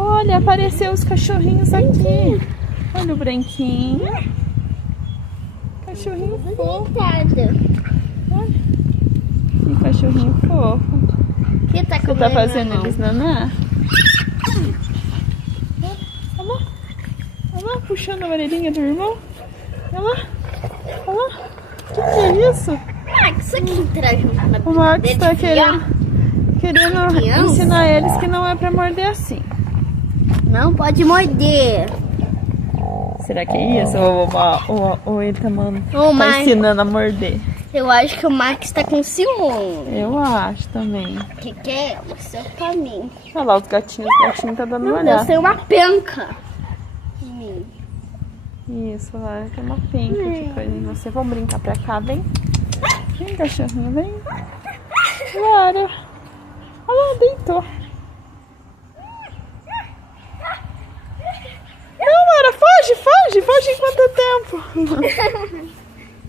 Olha, apareceu os cachorrinhos aqui. Olha o branquinho. Cachorrinho fofo. Olha. Que cachorrinho fofo. Que tá Você tá fazendo eles naná? Olha lá. Olha lá, puxando a orelhinha do irmão. Olha lá. Olha lá. O que é isso? Max, aqui entrar junto na O Max tá querendo ensinar eles que não é pra morder assim. Não pode morder. Será que é isso? Ou ele tá ensinando a morder? Eu acho que o Max tá com ciúme. Eu acho também. O que é? Mostra pra mim. Olha lá os gatinhos. O gatinho tá dando uma olhada. Eu tenho uma penca. Isso, Lara, tem uma penca de coisa em você. Vamos brincar pra cá, vem. Vem, cachorrinho, vem. Lara. Olha lá, deitou. Não, Lara, foge enquanto é tempo.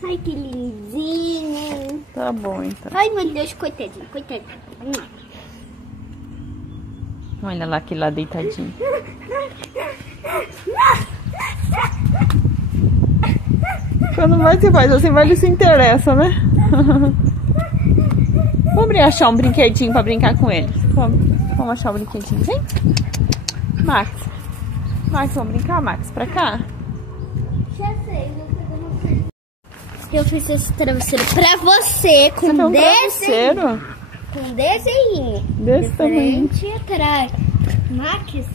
Ai, que lindinho. Tá bom, então. Ai, meu Deus, coitadinho. Olha lá aquele lá deitadinho. Quando mais você faz assim, ele se interessa, né? Vamos achar um brinquedinho pra brincar com ele. Vamos achar um brinquedinho. Vem. Max, vamos brincar, Max? Pra cá? Já sei, eu fiz esse travesseiro pra você, com desenho. Com desenho. Desse tamanho. Frente e atrás. Max,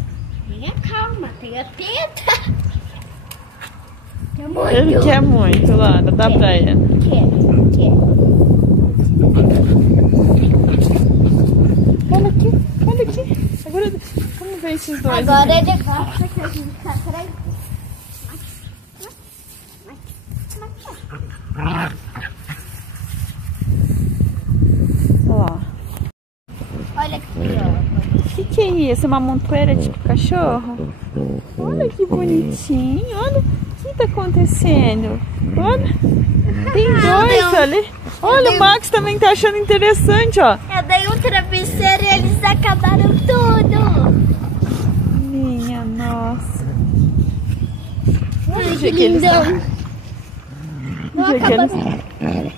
tenha calma, tenha pena. Ele quer muito, Lara, dá pra ele. Quer. Olha aqui. Agora, vamos ver esses dois. Agora ele gosta que a gente fica atrás. Olha lá. Olha aqui, ó. O que é isso? Uma montoeira tipo cachorro? Olha que bonitinho. Olha o que tá acontecendo. Olha. Tem dois ali. Olha, o Max também tá achando interessante, ó. Eu dei um travesseiro e eles acabaram tudo. Minha nossa. Ai, que lindão.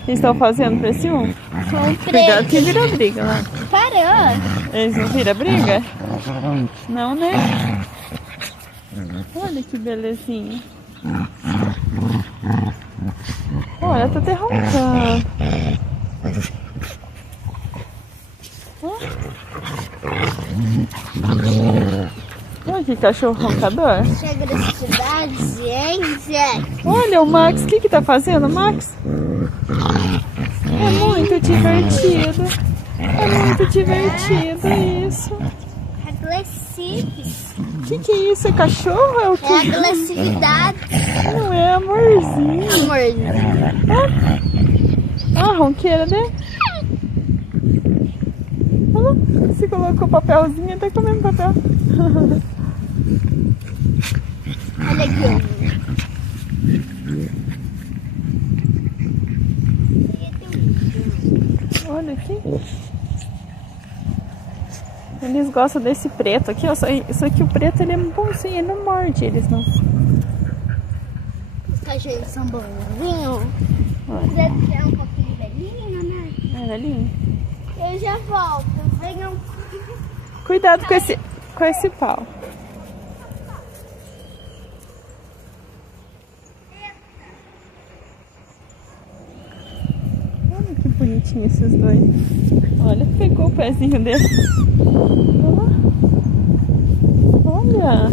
Eles estão fazendo pra esse um? Cuidado que vira briga lá. Parou. Eles não viram briga? Não, né? Olha que belezinha. Olha, tá até roncando. Olha que cachorro roncador. Chega da cidade, gente. Olha o Max, o que tá fazendo, Max? É muito divertido. Isso. Agressivo. O que é isso? É cachorro? É o que? É agressividade. Não é amorzinho. Ah, ronqueira, né? Olha lá, você colocou papelzinho, até comendo papel. Olha aqui. Olha aqui. Eles gostam desse preto aqui, ó. Só que o preto ele é bonzinho, ele não morde, eles não. Os cachorros são bonzinhos. Você é um pouquinho velhinho, né? É velhinho. Eu já volto. Venham. Cuidado com esse pau. Olha que bonitinho esses dois. Olha, pegou o pezinho dele. Olha.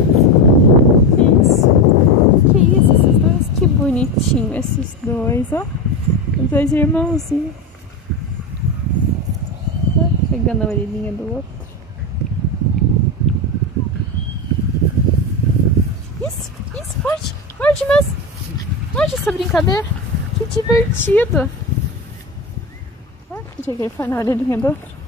Que isso esses dois? Que bonitinho esses dois, ó. Os dois irmãozinhos. Pegando a orelhinha do outro. Isso, morde mesmo. Morde essa brincadeira. Que divertido. Olha que ele foi na orelhinha do outro.